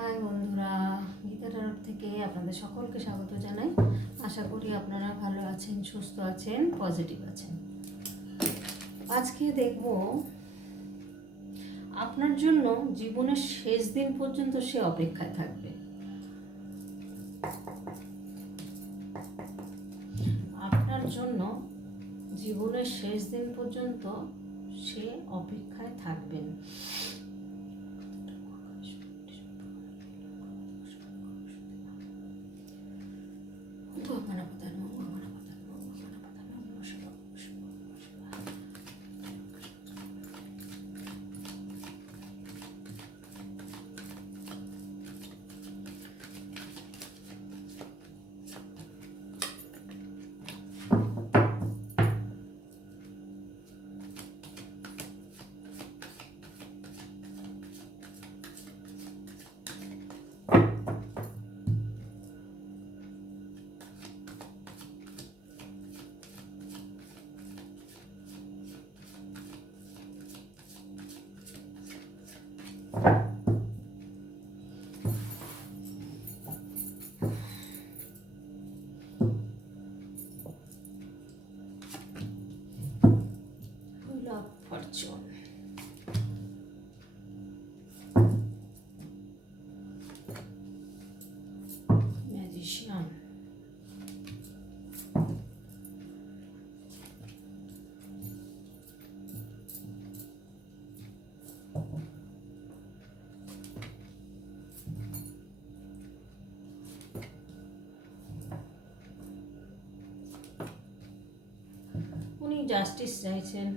High বন্ধুরা গীতা টারক থেকে আপনাদের সকলকে স্বাগত জানাই। আশা করি আপনারা ভালো আছেন, সুস্থ আছেন, পজিটিভ আছেন। আজকে দেখব আপনার জন্য জীবনের শেষ দিন পর্যন্ত সে অপেক্ষায় থাকবে। আপনার জন্য জীবনের শেষ দিন পর্যন্ত সে অপেক্ষায় থাকবেন। জাস্টিস চাইছেন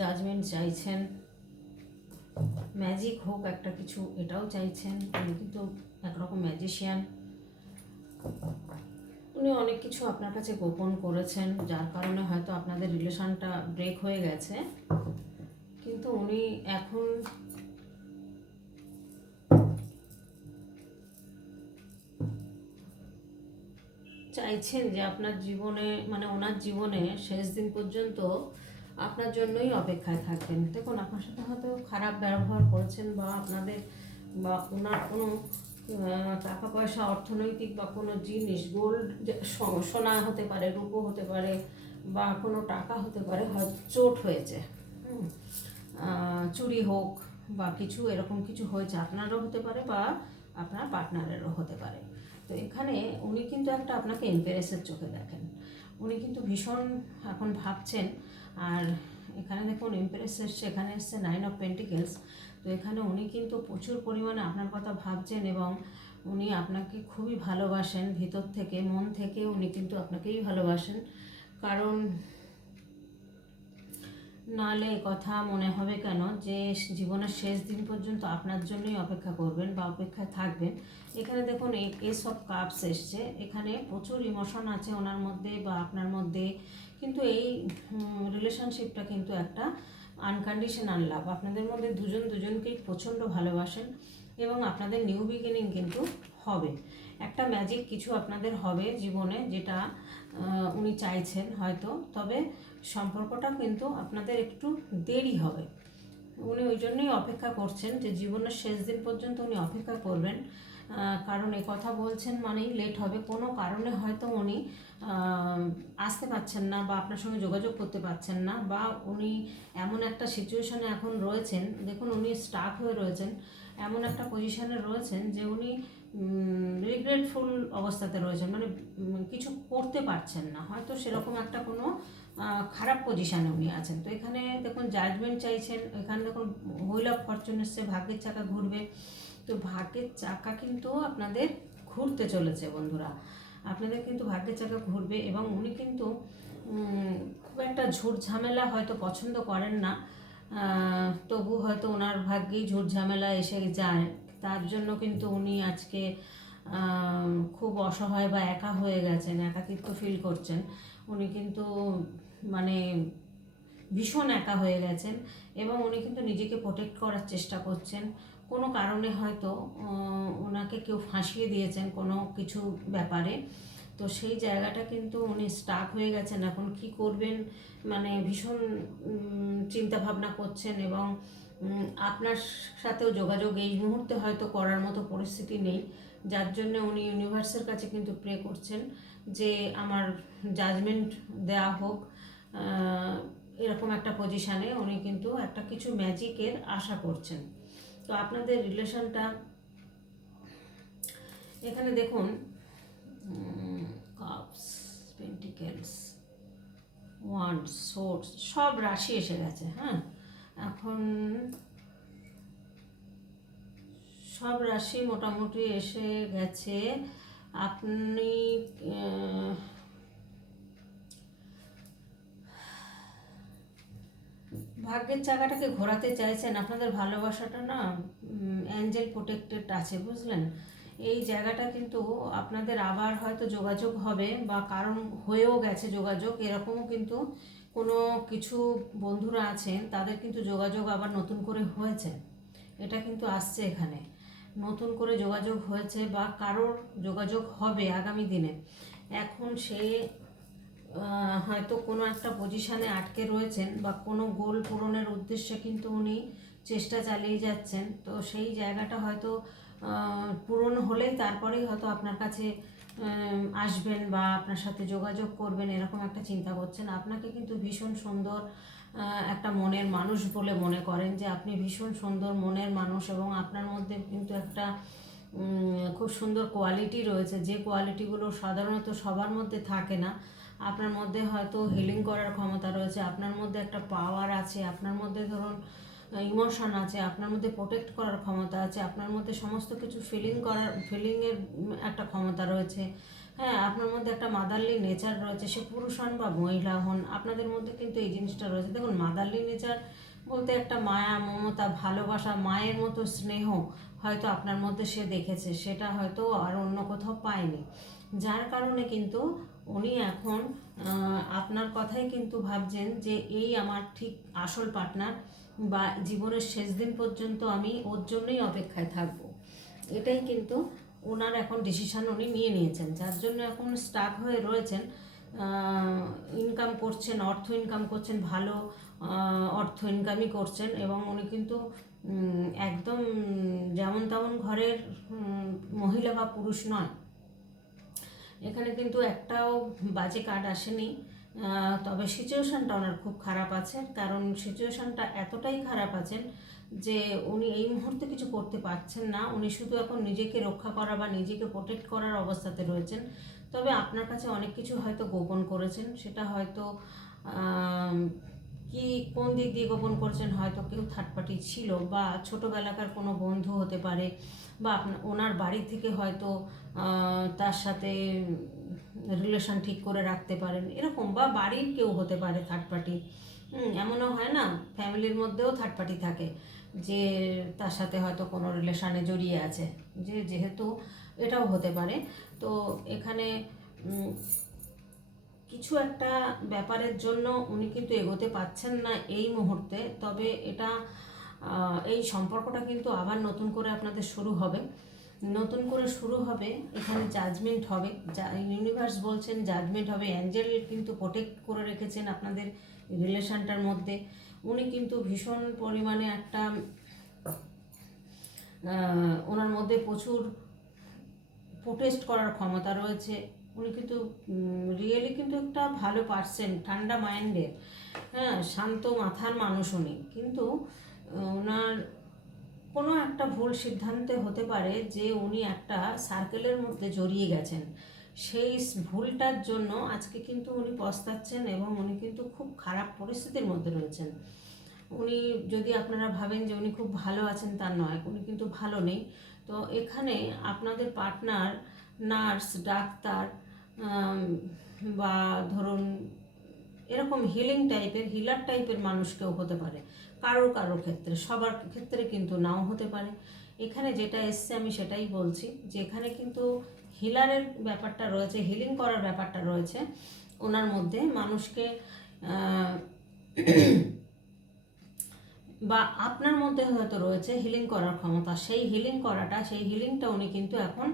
জাজমেন্ট চাইছেন ম্যাজিক হোক একটা কিছু, এটাও চাইছেন, উনি কিন্তু একরকম ম্যাজিশিয়ান উনি অনেক কিছু আপনার কাছে গোপন করেছেন, যার কারণে হয়তো আপনাদের রিলেশনটা ব্রেক হয়ে গেছে। কিন্তু উনি এখন চাইছেন যে আপনার জীবনে মানে ওনার জীবনে শেষ দিন পর্যন্ত আপনার জন্যই অপেক্ষায় থাকবেন। দেখুন, আপনার সাথে হয়তো খারাপ ব্যবহার করেছেন বা আপনাদের বা ওনার কোনো টাকা পয়সা অর্থনৈতিক বা কোনো জিনিস গোল্ড সোনা হতে পারে, রূপো হতে পারে বা কোনো টাকা হতে পারে, হয়তো চোট হয়েছে। চুরি হোক বা কিছু, এরকম কিছু হয়েছে, আপনারও হতে পারে বা আপনার পার্টনারেরও হতে পারে। তো এখানে উনি কিন্তু একটা আপনাকে এম্পারেসের চোখে দেখেন। উনি কিন্তু ভীষণ এখন ভাবছেন, আর এখানে দেখুন এম্পারেস এসছে, এখানে এসছে নাইন অফ পেন্টিকেলস তো এখানে উনি কিন্তু প্রচুর পরিমাণে আপনার কথা ভাবছেন এবং উনি আপনাকে খুবই ভালোবাসেন। ভিতর থেকে, মন থেকে উনি কিন্তু আপনাকেই ভালোবাসেন। কারণ নাহলে কথা মনে হবে কেন? যে জীবনের শেষ দিন পর্যন্ত আপনার জন্যই অপেক্ষা করবেন বা অপেক্ষায় থাকবেন। এখানে দেখুন এস অফ কাপস এসছে। এখানে প্রচুর ইমোশন আছে ওনার মধ্যে বা আপনার মধ্যে। কিন্তু এই রিলেশনশিপটা কিন্তু একটা আনকন্ডিশনাল লাভ আপনাদের মধ্যে দুজন দুজনকেই প্রচণ্ড ভালোবাসেন এবং আপনাদের নিউ বিগিনিং কিন্তু হবে। একটা ম্যাজিক কিছু আপনাদের হবে জীবনে যেটা উনি চাইছেন হয়তো, তবে সম্পর্কটা কিন্তু আপনাদের একটু দেরি হবে। উনি ওই জন্যই অপেক্ষা করছেন যে জীবনের শেষ দিন পর্যন্ত উনি অপেক্ষা করবেন। কারণ এই কথা বলছেন মানেই লেট হবে। কোনো কারণে হয়তো উনি আসতে পারছেন না বা আপনার সঙ্গে যোগাযোগ করতে পারছেন না বা উনি এমন একটা সিচুয়েশনে এখন রয়েছেন। দেখুন, উনি স্টাক হয়ে রয়েছেন। এমন একটা পজিশানে রয়েছেন যে উনি রিগ্রেটফুল অবস্থাতে রয়েছেন মানে কিছু করতে পারছেন না। হয়তো সেরকম একটা কোনো খারাপ পজিশানে উনি আছেন। তো এখানে দেখুন জাজমেন্ট চাইছেন, এখানে দেখুন হুইল অফ ফরচুন এসছে, ভাগ্যের চাকা ঘুরবে। তো ভাগ্যের চাকা কিন্তু আপনাদের ঘুরতে চলেছে, বন্ধুরা। আপনাদের কিন্তু ভাগ্যের চাকা ঘুরবে এবং উনি কিন্তু খুব একটা ঝুট ঝামেলা হয়তো পছন্দ করেন না। তবু হয়তো ওনার ভাগ্যেই ঝুট ঝামেলা এসে যায়। তার জন্য কিন্তু উনি আজকে খুব অসহায় বা একা হয়ে গেছেন, একাকিত্ব ফিল করছেন। উনি কিন্তু মানে ভীষণ একা হয়ে গেছেন এবং উনি কিন্তু নিজেকে প্রোটেক্ট করার চেষ্টা করছেন। কোনো কারণে হয়তো ওনাকে কেউ ফাঁসিয়ে দিয়েছেন কোনো কিছু ব্যাপারে। তো সেই জায়গাটা কিন্তু উনি স্টাক হয়ে গেছেন। এখন কি করবেন? মানে ভীষণ চিন্তা ভাবনা করছেন এবং আপনার সাথেও যোগাযোগ এই মুহূর্তে হয়তো করার মতো পরিস্থিতি নেই। যার জন্য উনি ইউনিভার্সের কাছে কিন্তু প্রে করছেন যে আমার জাজমেন্ট দেয়া হোক। এরকম একটা পজিশানে উনি কিন্তু একটা কিছু ম্যাজিকের আশা করছেন। তো আপনাদের রিলেশনটা এখানে দেখুন। কাপস পেন্টিকেলস ওয়ান সোর্স সব রাশি এসে গেছে হ্যাঁ? এখন সব রাশি মোটামুটি এসে গেছে। আপনি ভাগ্যের চাকাটাকে ঘোরাতে চাইছেন, আপনাদের ভালোবাসাটা না অ্যাঞ্জেল প্রোটেক্টেড আছে, বুঝলেন? এই জায়গাটা কিন্তু আপনাদের আবার হয়তো যোগাযোগ হবে বা কারণ হয়েও গেছে যোগাযোগ, এরকমও কিন্তু কোনো কিছু বন্ধুরা আছেন, তাদের কিন্তু যোগাযোগ আবার নতুন করে হয়েছে। এটা কিন্তু আসছে এখানে। নতুন করে যোগাযোগ হয়েছে বা কারোর যোগাযোগ হবে আগামী দিনে। এখন সে হয়তো কোনো একটা পজিশানে আটকে রয়েছেন বা কোনো গোল পূরণের উদ্দেশ্যে কিন্তু উনি চেষ্টা চালিয়ে যাচ্ছেন। তো সেই জায়গাটা হয়তো পূরণ হলেই তারপরেই হয়তো আপনার কাছে আসবেন বা আপনার সাথে যোগাযোগ করবেন, এরকম একটা চিন্তা করছেন। আপনাকে কিন্তু ভীষণ সুন্দর একটা মনের মানুষ বলে মনে করেন যে আপনি ভীষণ সুন্দর মনের মানুষ এবং আপনার মধ্যে কিন্তু একটা খুব সুন্দর কোয়ালিটি রয়েছে। যে কোয়ালিটিগুলো সাধারণত সবার মধ্যে থাকে না, আপনার মধ্যে হয়তো হিলিং করার ক্ষমতা রয়েছে, আপনার মধ্যে একটা পাওয়ার আছে, আপনার মধ্যে ধরুন ইমোশন আছে, আপনার মধ্যে প্রোটেক্ট করার ক্ষমতা আছে, আপনার মধ্যে সমস্ত কিছু ফিলিং করার ফিলিংয়ের একটা ক্ষমতা রয়েছে। হ্যাঁ আপনার মধ্যে একটা মাদারলি নেচার রয়েছে, সে পুরুষ হন বা মহিলা হন, আপনাদের মধ্যে কিন্তু এই জিনিসটা রয়েছে। দেখুন মাদারলি নেচার বলতে একটা মায়া, মমতা, ভালোবাসা, মায়ের মতো স্নেহ হয়তো আপনার মধ্যে সে দেখেছে, সেটা হয়তো আর অন্য কোথাও পায়নি। যার কারণে কিন্তু উনি এখন আপনার কথাই কিন্তু ভাবছেন যে এই আমার ঠিক আসল পার্টনার বা জীবনের শেষ দিন পর্যন্ত আমি ওর জন্যই অপেক্ষায় থাকব। এটাই কিন্তু ওনার এখন ডিসিশান উনি নিয়ে নিয়েছেন। যার জন্য এখন স্টাক হয়ে রয়েছেন। ইনকাম করছেন, অর্থ ইনকাম করছেন, ভালো অর্থ ইনকামই করছেন এবং উনি কিন্তু একদম যেমন তেমন ঘরের মহিলা বা পুরুষ নয়। এখানে কিন্তু একটাও বাজে কার্ড আসেনি। তবে সিচুয়েশানটা ওনার খুব খারাপ আছে, কারণ সিচুয়েশানটা এতটাই খারাপ আছেন যে উনি এই মুহূর্তে কিছু করতে পারছেন না। উনি শুধু এখন নিজেকে রক্ষা করা বা নিজেকে প্রোটেক্ট করার অবস্থাতে রয়েছেন। তবে আপনার কাছে অনেক কিছু হয়তো গোপন করেছেন, সেটা হয়তো কি, কোন দিক দিয়ে গোপন করছেন হয়তো কেউ থার্ড পার্টি ছিল বা ছোটোবেলাকার কোনো বন্ধু হতে পারে বা আপনার ওনার বাড়ি থেকে হয়তো তার সাথে রিলেশন ঠিক করে রাখতে পারেন। এরকম বা বাড়ির কেউ হতে পারে থার্ড পার্টি এমনও হয় না? ফ্যামিলির মধ্যেও থার্ড পার্টি থাকে যে তার সাথে হয়তো কোনো রিলেশানে জড়িয়ে আছে। যে যেহেতু এটাও হতে পারে। তো এখানে কিছু একটা ব্যাপারের জন্য উনি কিন্তু এগোতে পারছেন না এই মুহূর্তে। তবে এটা এই সম্পর্কটা কিন্তু আবার নতুন করে আপনাদের শুরু হবে। নতুন করে শুরু হবে, এখানে জাজমেন্ট হবে। ইউনিভার্স বলছেন জাজমেন্ট হবে। অ্যাঞ্জেল কিন্তু প্রোটেক্ট করে রেখেছেন আপনাদের রিলেশনটার মধ্যে। উনি কিন্তু ভীষণ পরিমাণে একটা ওনার মধ্যে প্রচুর প্রোটেস্ট করার ক্ষমতা রয়েছে। উনি কিন্তু রিয়েলি কিন্তু একটা ভালো পার্সেন ঠান্ডা মাইন্ডের হ্যাঁ শান্ত মাথার মানুষ উনি। কিন্তু ওনার কোনো একটা ভুল সিদ্ধান্তে হতে পারে যে উনি একটা সার্কেলের মধ্যে জড়িয়ে গেছেন। সেই ভুলটার জন্য আজকে কিন্তু উনি পস্তাচ্ছেন এবং উনি কিন্তু খুব খারাপ পরিস্থিতির মধ্যে রয়েছেন। উনি যদি আপনারা ভাবেন যে উনি খুব ভালো আছেন তার নয়, উনি কিন্তু ভালো নেই। তো এখানে আপনাদের পার্টনার, নার্স, ডাক্তার বা ধরুন এরকম হিলিং টাইপের হিলার টাইপের মানুষ কেউ হতে পারে। কারোর কারোর ক্ষেত্রে, সবার ক্ষেত্রে কিন্তু নাও হতে পারে। এখানে যেটা এসছে আমি সেটাই বলছি যে এখানে কিন্তু হিলারের ব্যাপারটা রয়েছে হিলিং করার ব্যাপারটা রয়েছে, ওনার মধ্যে মানুষকে বা আপনার মধ্যে হয়তো রয়েছে হিলিং করার ক্ষমতা। সেই হিলিং করাটা, সেই হিলিংটা উনি কিন্তু এখন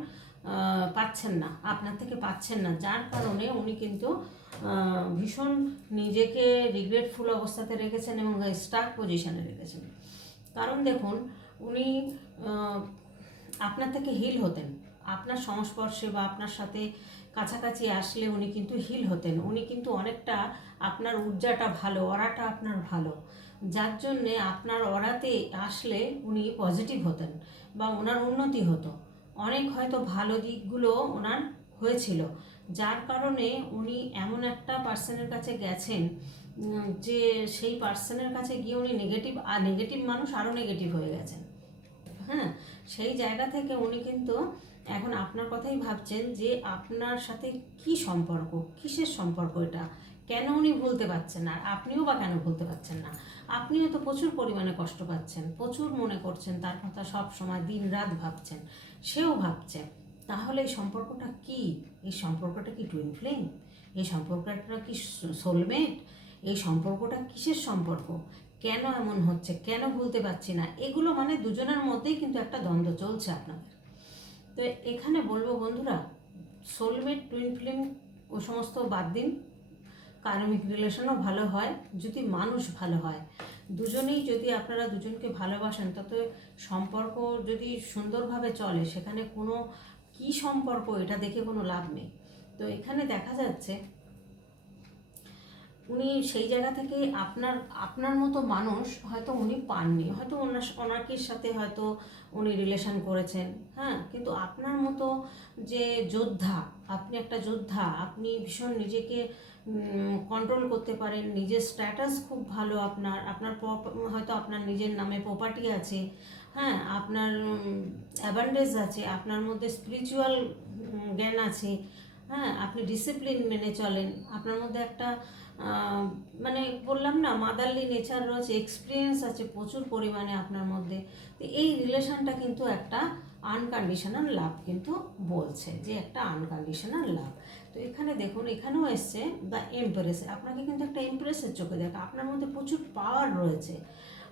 পাচ্ছেন না, আপনার থেকে পাচ্ছেন না। যার কারণে উনি কিন্তু ভীষণ নিজেকে রিগ্রেটফুল অবস্থাতে রেখেছেন এবং স্টাক পজিশনে রেখেছেন। কারণ দেখুন, উনি আপনার থেকে হিল হতেন। আপনার সংস্পর্শে বা আপনার সাথে কাছাকাছি আসলে উনি কিন্তু হিল হতেন। উনি কিন্তু অনেকটা আপনার ঊর্জাটা ভালো, অরাটা আপনার ভালো। যার জন্যে আপনার অরাতে আসলে উনি পজিটিভ হতেন বা ওনার উন্নতি হতো। অনেক হয়তো ভালো দিকগুলো ওনার হয়েছিল। যার কারণে উনি এমন একটা পার্সনের কাছে গেছেন যে সেই পার্সনের কাছে গিয়ে উনি নেগেটিভ আর নেগেটিভ মানুষ আরও নেগেটিভ হয়ে গেছেন। হ্যাঁ সেই জায়গা থেকে উনি কিন্তু এখন আপনার কথাই ভাবছেন যে আপনার সাথে কি সম্পর্ক, কিসের সম্পর্ক এটা? কেন উনি ভুলতে পারছেন না? আর আপনিও বা কেন ভুলতে পারছেন না? আপনিও তো প্রচুর পরিমাণে কষ্ট পাচ্ছেন, প্রচুর মনে করছেন, তার কথা সব সময় দিন রাত ভাবছেন, সেও ভাবছে তাহলে এই সম্পর্কটা কি? এই সম্পর্কটা কি টুইন ফ্লেম এই সম্পর্কটা কি সোলমেট এই সম্পর্কটা কিসের সম্পর্ক? কেন এমন হচ্ছে? কেন ভুলতে পারছি না? এগুলো মানে দুজনের মধ্যেই কিন্তু একটা দ্বন্দ্ব চলছে আপনাদের। তো এখানে বলব বন্ধুরা সোলমেট টুইন ফিল্ম ও সমস্ত বাদ দিন। কার্মিক রিলেশনও ভালো হয়, যদি মানুষ ভালো হয়। দুজনেই যদি আপনারা দুজনকে ভালোবাসেন, তত সম্পর্ক যদি সুন্দরভাবে চলে, সেখানে কোনো কি সম্পর্ক, এটা দেখে কোনো লাভ নেই। তো এখানে দেখা যাচ্ছে, উনি সেই জায়গা থেকে আপনার আপনার মতো মানুষ হয়তো উনি পাননি। হয়তো ওনার ওনাকে সাথে হয়তো উনি রিলেশন করেছেন হ্যাঁ? কিন্তু আপনার মতো যে যোদ্ধা আপনি একটা যোদ্ধা, আপনি ভীষণ নিজেকে কন্ট্রোল করতে পারেন, নিজের স্ট্যাটাস খুব ভালো আপনার আপনার হয়তো আপনার নিজের নামে প্রপার্টি আছে হ্যাঁ আপনার অ্যাবান্ডেজ আছে, আপনার মধ্যে স্পিরিচুয়াল জ্ঞান আছে হ্যাঁ আপনি ডিসিপ্লিন মেনে চলেন, আপনার মধ্যে একটা মানে বললাম না মাদারলি নেচার রয়েছে এক্সপিরিয়েন্স আছে প্রচুর পরিমাণে আপনার মধ্যে, তো এই রিলেশনটা কিন্তু একটা আনকন্ডিশনাল লাভ কিন্তু বলছে যে একটা আনকন্ডিশনাল লাভ তো এখানে দেখুন, এখানেও এসছে দ্য এমপ্রেস আপনাকে কিন্তু একটা এমপ্রেসের চোখে দেখা। আপনার মধ্যে প্রচুর পাওয়ার রয়েছে।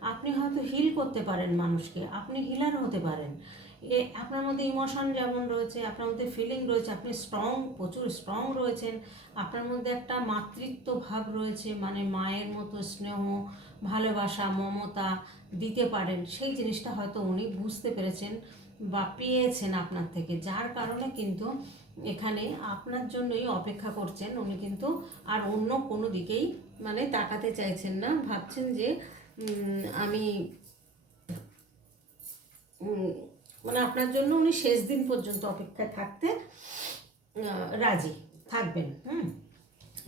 আপনি হয়তো হিল করতে পারেন মানুষকে। আপনি হিলার হতে পারেন। এ, আপনার মধ্যে ইমোশন যেমন রয়েছে, আপনার মধ্যে ফিলিং রয়েছে, আপনি স্ট্রং প্রচুর স্ট্রং রয়েছেন। আপনার মধ্যে একটা মাতৃত্ব ভাব রয়েছে মানে মায়ের মতো স্নেহ, ভালোবাসা, মমতা দিতে পারেন। সেই জিনিসটা হয়তো উনি বুঝতে পেরেছেন। বা পেয়েছেন আপনার থেকে, যার কারণে কিন্তু এখানে আপনার জন্যই অপেক্ষা করছেন। উনি কিন্তু আর অন্য কোনো দিকেই মানে তাকাতে চাইছেন না। ভাবছেন যে আমি মানে আপনার জন্য উনি শেষ দিন পর্যন্ত অপেক্ষায় থাকতে রাজি থাকবেন। হুম?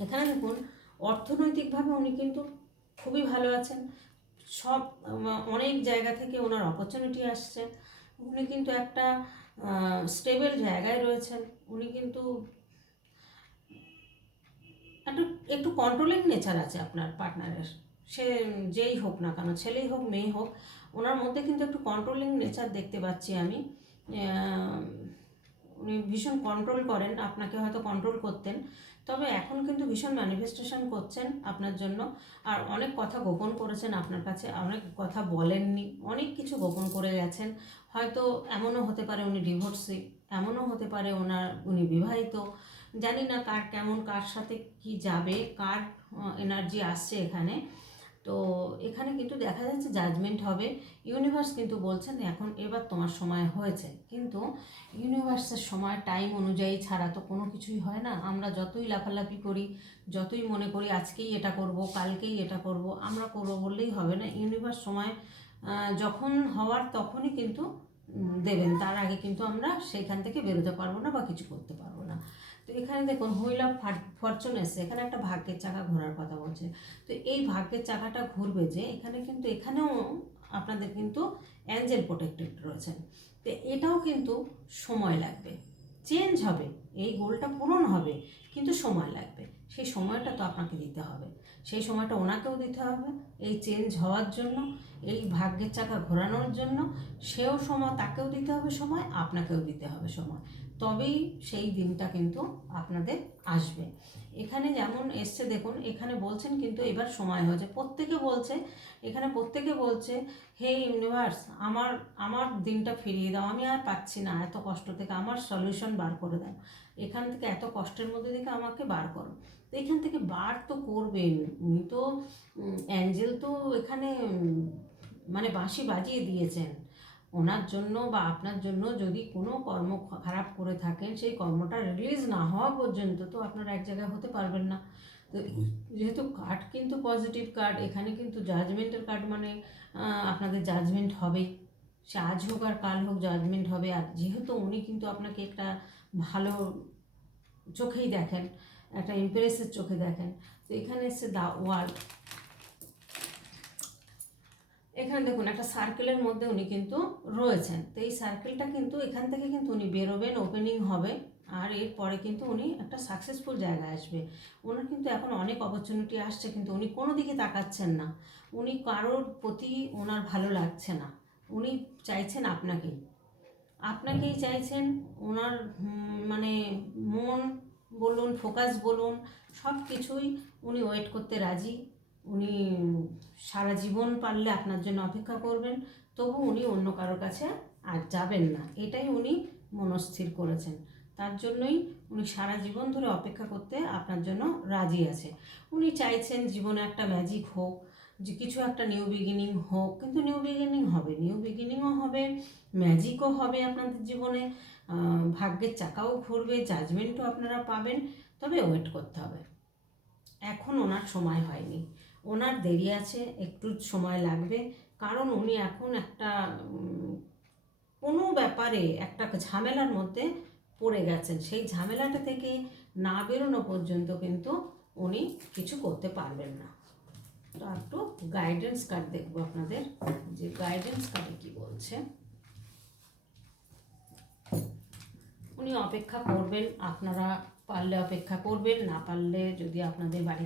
এখানে দেখুন, অর্থনৈতিকভাবে উনি কিন্তু খুবই ভালো আছেন। সব, অনেক জায়গা থেকে ওনার অপরচুনিটি আসছে। উনি কিন্তু একটা স্টেবল জায়গায় রয়েছেন। উনি কিন্তু একটু একটু কন্ট্রোলিং নেচার আছে আপনার পার্টনারের সে যেই হোক না কেন, ছেলেই হোক, মেয়ে হোক, ওনার মধ্যে কিন্তু একটু কন্ট্রোলিং নেচার দেখতে পাচ্ছি আমি। উনি ভীষণ কন্ট্রোল করেন, আপনাকে হয়তো কন্ট্রোল করতেন। তবে এখন কিন্তু ভীষণ ম্যানিফেস্টেশন করছেন আপনার জন্য। আর অনেক কথা গোপন করেছেন আপনার কাছে, অনেক কথা বলেননি, অনেক কিছু গোপন করে গেছেন। হয়তো এমনও হতে পারে উনি ডিভোর্সি এমনও হতে পারে ওনার, উনি বিবাহিত। জানি না কার কেমন, কার সাথে কি যাবে, কার এনার্জি আসছে এখানে। তো এখানে কিন্তু দেখা যাচ্ছে জাজমেন্ট হবে। ইউনিভার্স কিন্তু বলছেন এখন এবার তোমার সময় হয়েছে। কিন্তু ইউনিভার্সের সময় টাইম অনুযায়ী ছাড়া তো কোনো কিছুই হয় না। আমরা যতই লাফালাফি করি, যতই মনে করি, আজকেই এটা করব, কালকেই এটা করব, আমরা করব বললেই হবে না। ইউনিভার্স সময় যখন হওয়ার তখনই কিন্তু দেবেন। তার আগে কিন্তু আমরা সেইখান থেকে বেরোতে পারব না বা কিছু করতে পারব না। তো এখানে দেখুন হুইল অফ ফরচুন এসছে। এখানে একটা ভাগ্যের চাকা ঘোরার কথা বলছে। তো এই ভাগ্যের চাকাটা ঘুরবে যে এখানে কিন্তু, এখানেও আপনাদের কিন্তু অ্যাঞ্জেল প্রোটেক্টেড রয়েছেন। তো এটাও কিন্তু সময় লাগবে। চেঞ্জ হবে, এই গোলটা পূরণ হবে, কিন্তু সময় লাগবে। সেই সময়টা তো আপনাকে দিতে হবে। সেই সময়টা ওনাকেও দিতে হবে, এই চেঞ্জ হওয়ার জন্য, এই ভাগ্যের চাকা ঘোরানোর জন্য, সেও সময়, তাকেও দিতে হবে সময়, আপনাকেও দিতে হবে সময়। তবেই সেই দিনটা কিন্তু আপনাদের আসবে। এখানে যেমন এসছে দেখুন, এখানে বলছেন কিন্তু এবার সময় হয়েছে। প্রত্যেকে বলছে, এখানে প্রত্যেকে বলছে, হে ইউনিভার্স, আমার আমার দিনটা ফিরিয়ে দাও, আমি আর পাচ্ছি না এত কষ্ট থেকে, আমার সলিউশন বার করে দাও। এখান থেকে এত কষ্টের মধ্যে থেকে আমাকে বার করো। তো এখান থেকে বার তো করবেন, উনি তো অ্যাঞ্জেল তো এখানে মানে বাঁশি বাজিয়ে দিয়েছেন। ওনার জন্য বা আপনার জন্য যদি কোনো কর্ম খারাপ করে থাকেন, সেই কর্মটা রিলিজ না হওয়া পর্যন্ত তো আপনারা এক জায়গায় হতে পারবেন না। তো যেহেতু কার্ড কিন্তু পজিটিভ কার্ড এখানে কিন্তু জাজমেন্টের কার্ড মানে আপনাদের জাজমেন্ট হবেই। সে আজ হোক আর কাল হোক জাজমেন্ট হবে। আর যেহেতু উনি কিন্তু আপনাকে একটা ভালো চোখেই দেখেন, একটা ইমপ্রেসের চোখে দেখেন, তো এখানে এসছে দা, ওয়ার্ল্ড এখানে দেখুন, একটা সার্কেলের মধ্যে উনি কিন্তু রয়েছেন। তো এই সার্কেলটা কিন্তু এখান থেকে কিন্তু উনি বেরোবেন ওপেনিং হবে, আর এরপরে কিন্তু উনি একটা সাকসেসফুল জায়গায় আসবে। ওনার কিন্তু এখন অনেক অপরচুনিটি আসছে, কিন্তু উনি কোনো দিকে তাকাচ্ছেন না। উনি কারোর প্রতি ওনার ভালো লাগছে না। উনি চাইছেন আপনাকেই আপনাকেই চাইছেন ওনার মানে মন বলুন ফোকাস বলুন সব কিছুই উনি ওয়েট করতে রাজি। উনি সারা জীবন পারলে আপনার জন্য অপেক্ষা করবেন, তবু উনি অন্য কারোর কাছে আর যাবেন না। এটাই উনি মনস্থির করেছেন। তার জন্যই উনি সারা জীবন ধরে অপেক্ষা করতে আপনার জন্য রাজি আছে। উনি চাইছেন জীবনে একটা ম্যাজিক হোক, যে কিছু একটা নিউ বিগিনিং হোক, কিন্তু নিউ বিগিনিং হবে। নিউ বিগিনিংও হবে ম্যাজিকও হবে আপনাদের জীবনে। ভাগ্যের চাকাও ঘুরবে জাজমেন্টও আপনারা পাবেন, তবে ওয়েট করতে হবে। এখন ওনার সময় হয়নি। ওনার দেরি আছে, একটু সময় লাগবে। কারণ উনি এখন একটা কোনো ব্যাপারে একটা ঝামেলার মধ্যে পড়ে গেছেন। সেই ঝামেলাটা থেকে না বেরোনো পর্যন্ত কিন্তু উনি কিছু করতে পারবেন না। তো একটু গাইডেন্স কার্ড দেখব আপনাদের, যে গাইডেন্স কার্ডে কি বলছে। উনি অপেক্ষা করবেন, আপনারা পারলে অপেক্ষা করবেন, না পারলে যদি আপনাদের বাড়ি